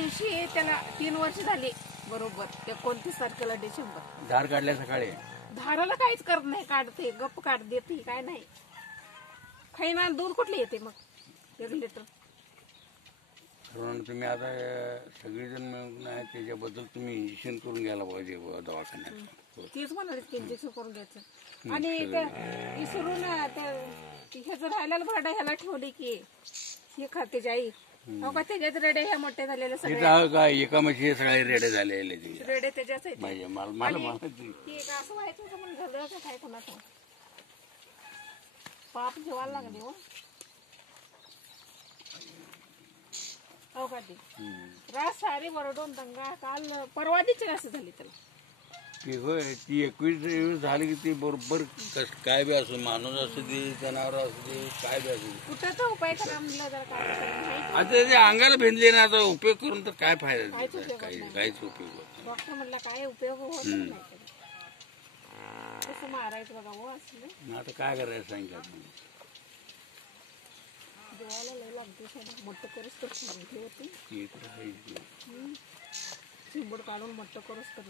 दिवशी त्याला 3 वर्ष झाली बरोबर 29 तारखेला डिसेंबर. धार काढल्या सकाळी. धाराला काहीच करत नाही, काढते गप्प काढ देते काय नाही. खाईना दूध कुठले येते मग 1 लिटर. म्हणून तुम्ही आता सगळेजण मिळून आहे त्याच्याबद्दल तुम्ही इंजेक्शन करून घ्यायला पाहिजे दवाखान्यात. तीच म्हणाले की इंजेक्शन करून घ्यायचं. आणि विसरून ह्याचं राहिलेलं भाडं ह्याला ठेवली की हे खाते आई हो का, त्याच्यात रेडे ह्या मोठे झालेले सगळे काय एका म्हशी सगळे रेडे झालेले रेडे त्याच्याच आहेत. मला असं व्हायचं होतं पण झालं का काय कोणाचं पाप जेवायला लागले हो का. ती रात सारी वरडून दंगा काल परवा दिवशी असं झाली त्याला. ती होय ती 21 दिवस झाली की ती बरोबर काय बी असू माणूस असू दे जनावर असू दे काय बी असू दे कुठं तर उपाय करा म्हणलं जरा काय. आता ते अंगाला भिनले ना आता उपयोग करून तर काय फायदा काहीच उपयोग होत. डॉक्टर म्हणला काय उपयोग होत नाही कसं मारायचं बघा हो असलं. आता काय करायचं सांगितलं जेवायला लय लागते मोठं करूच तर सांगितली होती. चिंबड काढून मोठं करूच तर